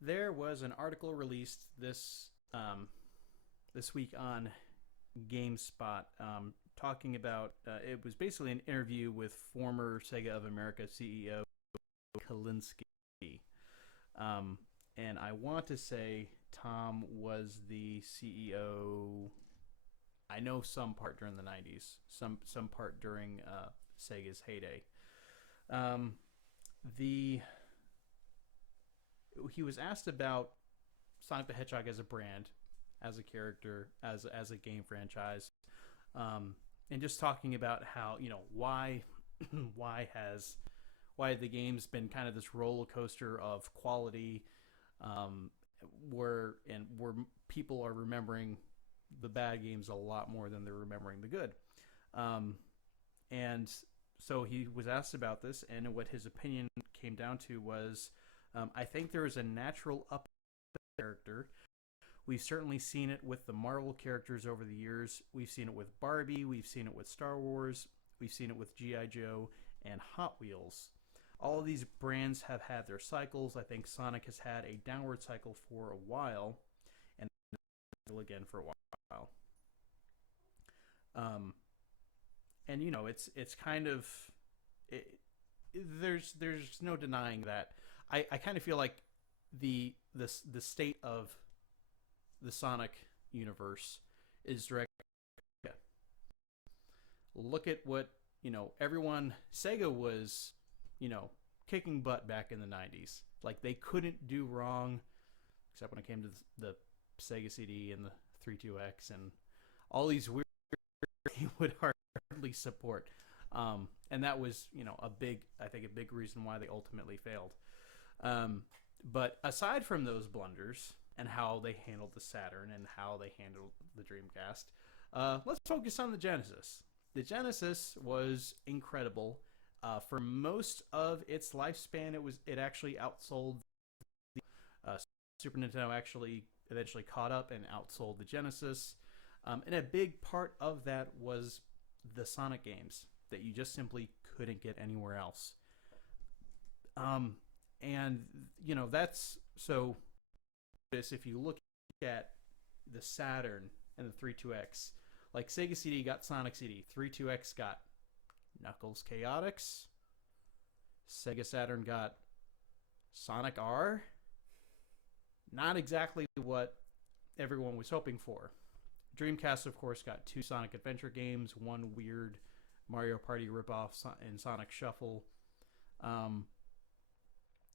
There was an article released this week on GameSpot, talking about it was basically an interview with former Sega of America CEO Kalinske. And I want to say Tom was the CEO. I know some part during the '90s, some part during Sega's heyday. Um, the He was asked about Sonic the Hedgehog as a brand, as a character, as a game franchise, and just talking about how why has why the game's been kind of this roller coaster of quality, um, where people are remembering the bad games a lot more than they're remembering the good. Um, and so he was asked about this, and what his opinion came down to was, I think there is a natural up character. We've certainly seen it with the Marvel characters over the years. We've seen it with Barbie. We've seen it with Star Wars. We've seen it with G.I. Joe and Hot Wheels. All of these brands have had their cycles. I think Sonic has had a downward cycle for a while, and again for a while. Um, and it's kind of it, there's no denying that. I kind of feel like the state of the Sonic universe is direct. Look at what everyone Sega was, kicking butt back in the '90s. Like, they couldn't do wrong, except when it came to the Sega CD and the 32X and all these weird he would hardly support. And that was, I think a big reason why they ultimately failed. But aside from those blunders and how they handled the Saturn and how they handled the Dreamcast, let's focus on the Genesis. The Genesis was incredible. For most of its lifespan, it actually outsold the Super Nintendo. Actually, eventually caught up and outsold the Genesis. And a big part of that was the Sonic games that you just simply couldn't get anywhere else. And that's so. If you look at the Saturn and the 32X, like Sega CD got Sonic CD, 32X got Knuckles Chaotix, Sega Saturn got Sonic R. Not exactly what everyone was hoping for. Dreamcast, of course, got two Sonic Adventure games, one weird Mario Party ripoff and Sonic Shuffle.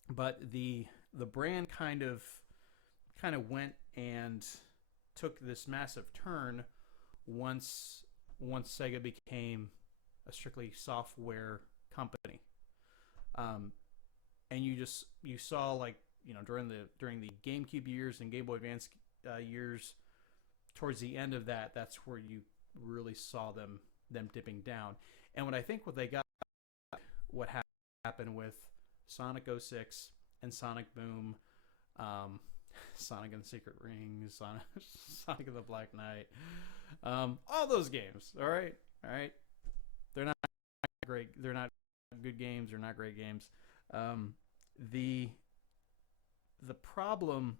But the brand kind of went and took this massive turn once Sega became a strictly software company. And you saw, like, during the GameCube years and Game Boy Advance years, towards the end of that's where you really saw them dipping down. And what they got, what happened with Sonic 06 and Sonic Boom, Sonic and the Secret Rings, Sonic and the Black Knight, all those games. All right, they're not great. They're not good games. They're not great games. The problem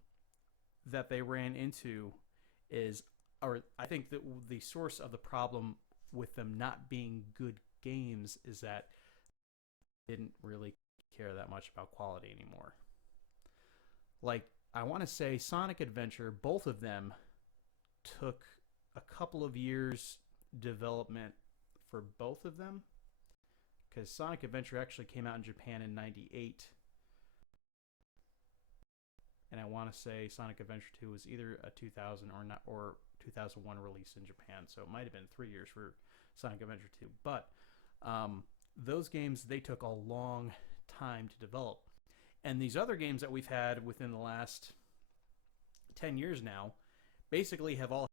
that they ran into is, or I think that the source of the problem with them not being good games is that they didn't really care that much about quality anymore. Like, I want to say Sonic Adventure, both of them took a couple of years development for both of them, because Sonic Adventure actually came out in Japan in '98, and I want to say Sonic Adventure 2 was either a 2000 or 2001 release in Japan, so it might have been 3 years for Sonic Adventure 2. But those games, they took a long time to develop. And these other games that we've had within the last 10 years now basically have all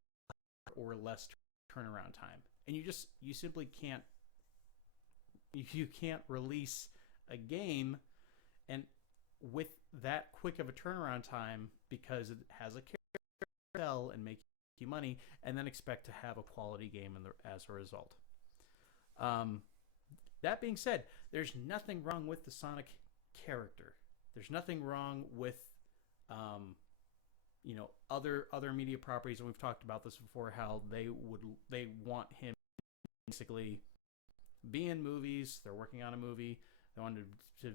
or less turnaround time. And you simply can't release a game and with that quick of a turnaround time, because it has a character sell and make you money, and then expect to have a quality game as a result. That being said, there's nothing wrong with the Sonic character. There's nothing wrong with other media properties, and we've talked about this before, how they want him basically be in movies. They're working on a movie. They want him to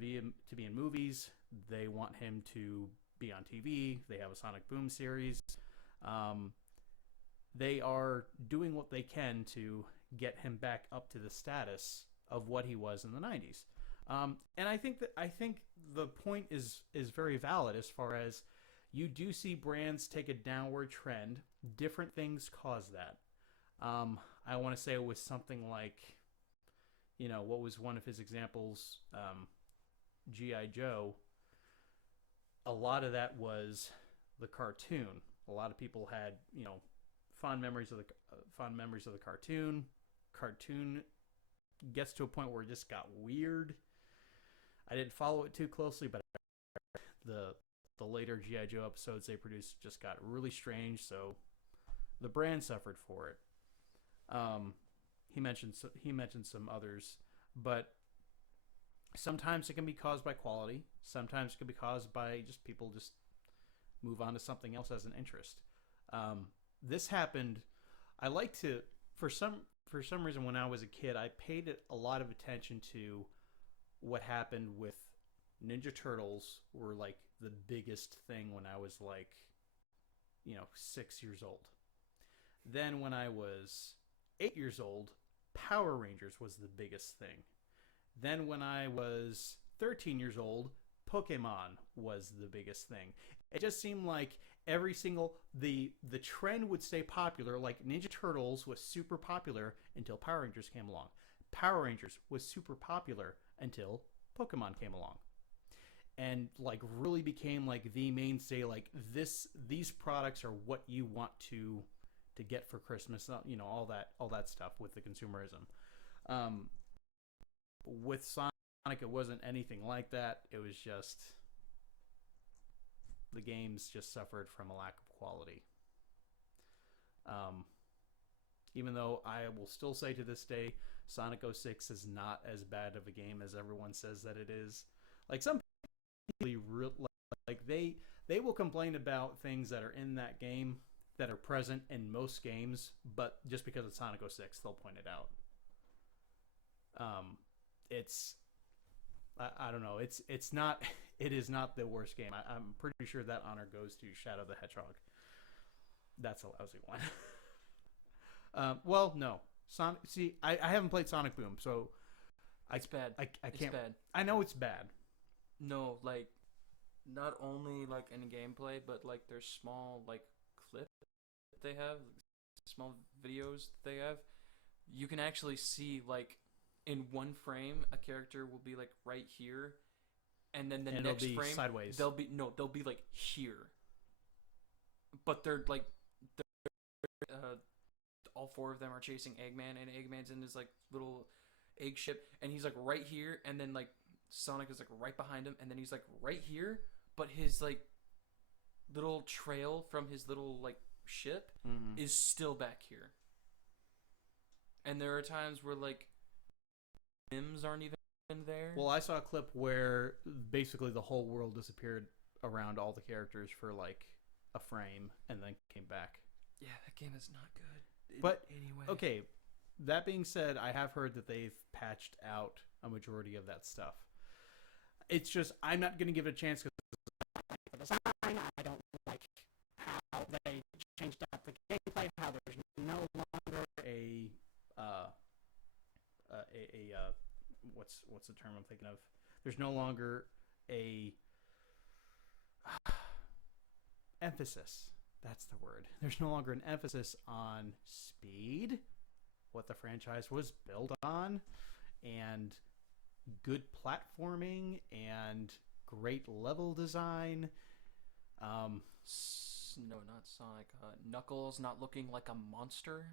be in movies. They want him to be on TV. They have a Sonic Boom series. They are doing what they can to get him back up to the status of what he was in the 90s. And I think the point is very valid, as far as you do see brands take a downward trend. Different things cause that. I want to say it was something like, what was one of his examples? G.I. Joe. A lot of that was the cartoon. A lot of people had, fond memories of the cartoon. Cartoon gets to a point where it just got weird. I didn't follow it too closely, but the later G.I. Joe episodes they produced just got really strange, so the brand suffered for it. He mentioned some others, but sometimes it can be caused by quality. Sometimes it can be caused by just people just move on to something else as an interest. This happened. I like to, for some reason, when I was a kid, I paid a lot of attention to what happened with Ninja Turtles. Were like the biggest thing when I was like, 6 years old. Then when I was 8 years old, Power Rangers was the biggest thing. Then when I was 13 years old, Pokemon was the biggest thing. It just seemed like every single the trend would stay popular. Like Ninja Turtles was super popular until Power Rangers came along. Power Rangers was super popular until Pokemon came along, and like really became like the mainstay. Like these products are what you want to get for Christmas. All that stuff with the consumerism. With Sonic, it wasn't anything like that. It was just the games just suffered from a lack of quality. Even though I will still say to this day, Sonic 06 is not as bad of a game as everyone says that it is. Like some people, like they will complain about things that are in that game that are present in most games, but just because it's Sonic 06, they'll point it out. I don't know. It is not the worst game. I'm pretty sure that honor goes to Shadow the Hedgehog. That's a lousy one. Well, no. See, I haven't played Sonic Boom, so it's bad. I can't. It's bad. I know it's bad. No, like not only like in gameplay, but like there's small like clips that they have, small videos that they have. You can actually see like in one frame a character will be like right here, and then the next frame sideways. They'll be like here. But they're all four of them are chasing Eggman, and Eggman's in his like little egg ship, and he's like right here, and then like Sonic is like right behind him, and then he's like right here, but his like little trail from his little like ship is still back here. And there are times where like limbs aren't even there. Well, I saw a clip where basically the whole world disappeared around all the characters for like a frame and then came back. Yeah, that game is not good. But anyway, okay, that being said, I have heard that they've patched out a majority of that stuff. It's just I'm not going to give it a chance because the design, I don't like how they changed up the gameplay, how there's no longer a what's the term I'm thinking of? There's no longer a emphasis. That's the word. There's no longer an emphasis on speed, what the franchise was built on, and good platforming and great level design. No, not Sonic. Knuckles not looking like a monster.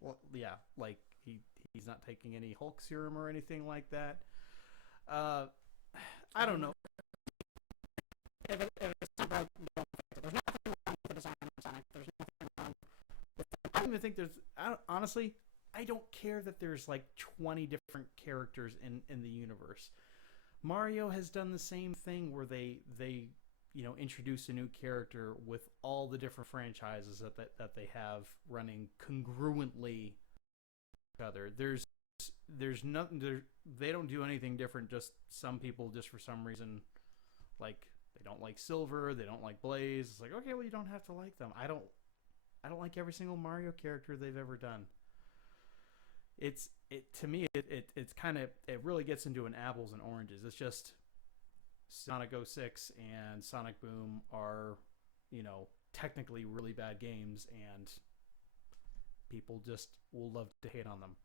Well, yeah, like he's not taking any Hulk serum or anything like that. I don't know. If it's not broke, don't fix it. There's nothing wrong with the design of Sonic. There's nothing wrong with it. I don't even think there's... honestly, I don't care that there's like 20 different characters in the universe. Mario has done the same thing where they introduce a new character with all the different franchises that they have running congruently with each other. There's nothing they don't do anything different. Just some people, just for some reason, like they don't like Silver, they don't like Blaze. It's like, okay, well, you don't have to like them. I don't like every single Mario character they've ever done. To me it's kind of, it really gets into an apples and oranges. It's just Sonic 06 and Sonic Boom are, technically really bad games, and people just will love to hate on them.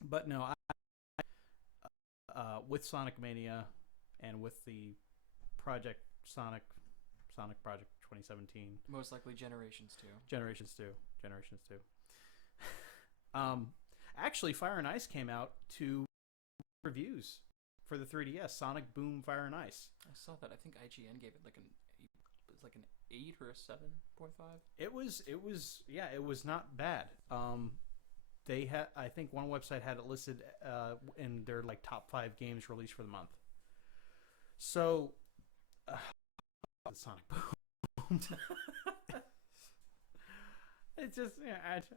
But no, with Sonic Mania and with the Project Sonic Project 2017, Most likely Generations 2. Generations 2, Generations 2. Actually, Fire and Ice came out to reviews for the 3DS. Sonic Boom Fire and Ice. I saw that. I think IGN gave it like an 8 or a 7.5. It was yeah, it was not bad. They had, I think one website had it listed in their like top 5 games released for the month. So, Sonic Boom. It's just,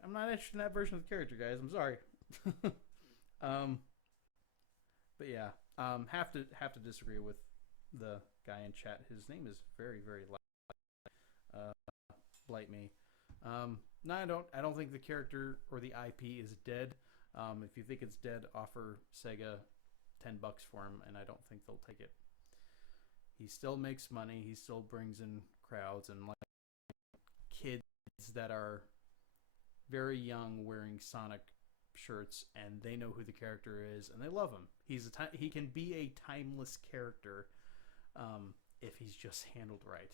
I'm not interested in that version of the character, guys. I'm sorry. But yeah, have to disagree with the guy in chat. His name is very, very light. Blight me. No, I don't think the character or the IP is dead. If you think it's dead, offer Sega $10 for him, and I don't think they'll take it. He still makes money. He still brings in crowds and like kids that are very young wearing Sonic shirts, and they know who the character is, and they love him. He can be a timeless character if he's just handled right.